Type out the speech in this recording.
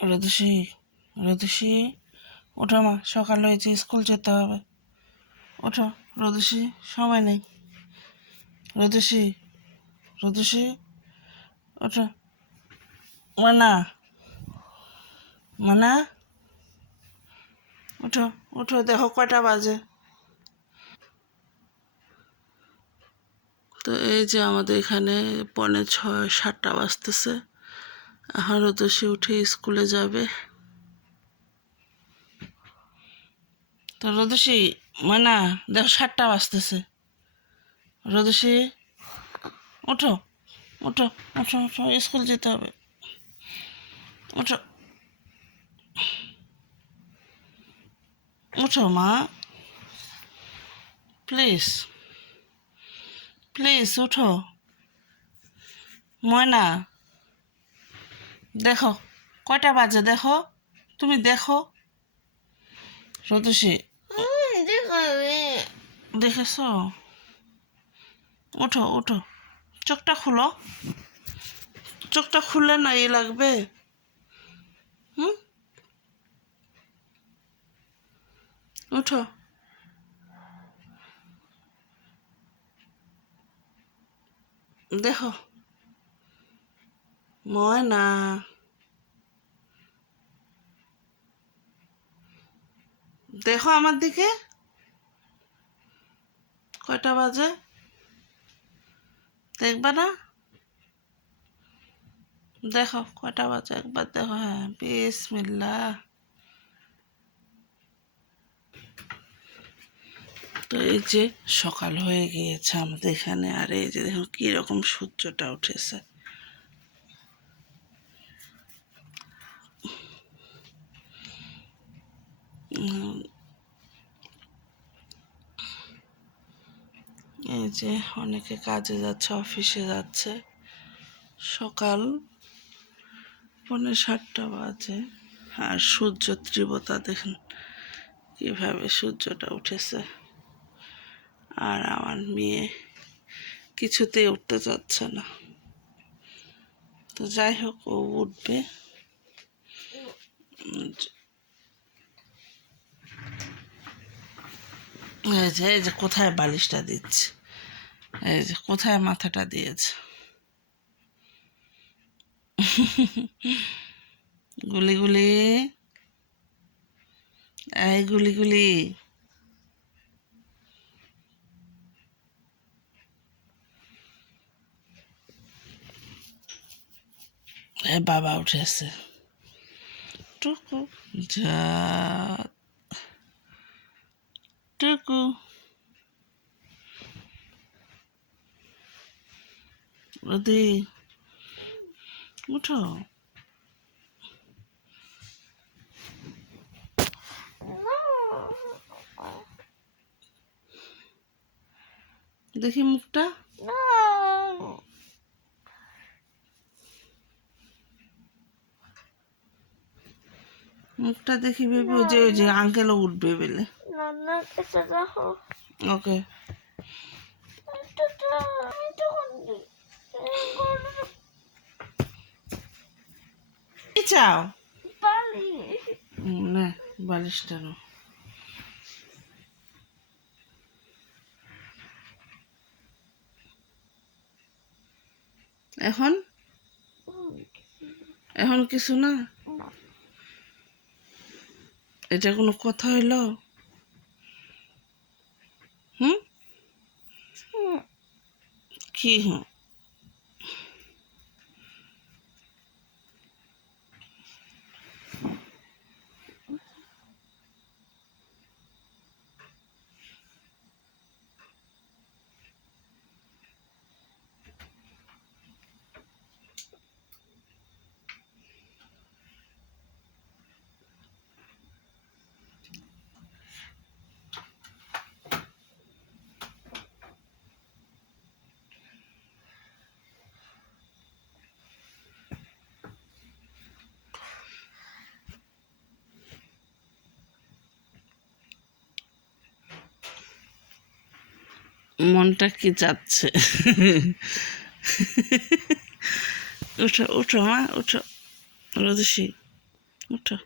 রদুষি রদুষি ওঠো মা, সকাল হয়েছে স্কুল যেতে হবে। ওঠো রদুষি সময় নেই। রদুষি রদুষি ওঠো। মানা মানা, ওঠো ওঠো, দেখো কয়টা বাজে। তো এই যে আমাদের এখানে পৌনে ছয়, সাতটা বাজতেছে। এখন রদুষি উঠে স্কুলে যাবে। তো রদুষি মানা দেখো, সাতটা বাজতেছে। রদুষি ওঠো ওঠো ওঠো ওঠো, স্কুল যেতে হবে। ওঠো। ওঠো, মা। প্লিজ প্লিজ উঠো ময়না দেখো কয়টা বাজে দেখো তুমি দেখো। রদুষি দেখেছ? ওঠো ওঠো। চোখটা খুলো। চোখটা খুললে না এ লাগবে? হুম? উঠো দেখো। ময়না দেখো আমার দিকে। কয়টা বাজে? দেখবা না? দেখো, কয়টা বাজে? একবার দেখো হ্যাঁ বিসমিল্লা তো এই যে সকাল হয়ে গিয়েছে আমাদের এখানে, আর এই যে দেখুন কীরকম সূর্যটা উঠেছে। এই যে অনেকে কাজে যাচ্ছে, অফিসে যাচ্ছে। সকাল পৌনে সাতটা বাজে। আর সূর্য তীব্রতা দেখুন কীভাবে সূর্যটা উঠেছে। আর আমার মেয়ে কিছুতেই উঠতে চাচ্ছে না। তো যাই হোক, ও উঠবে। যে, এই যে কোথায় বালিশটা দিচ্ছে? এই যে কোথায় মাথাটা দিয়েছে? গুলি গুলি। এই গুলি গুলি। বাবা উঠেছে। টুকু, যা টুকু রদি উঠো দেখি মুখটা। মুখটা দেখি ভেবে ওই যে ওই যে, আঙ্কেলও উঠবে বেলে। ওকে কি চাও হুম, নে বালিশটা নাও এখন এখন কিছু না এটা কোনো কথা হইল হুম কি মনটা কি চাচ্ছে উঠো উঠো মা উঠো। রোদসি ওঠো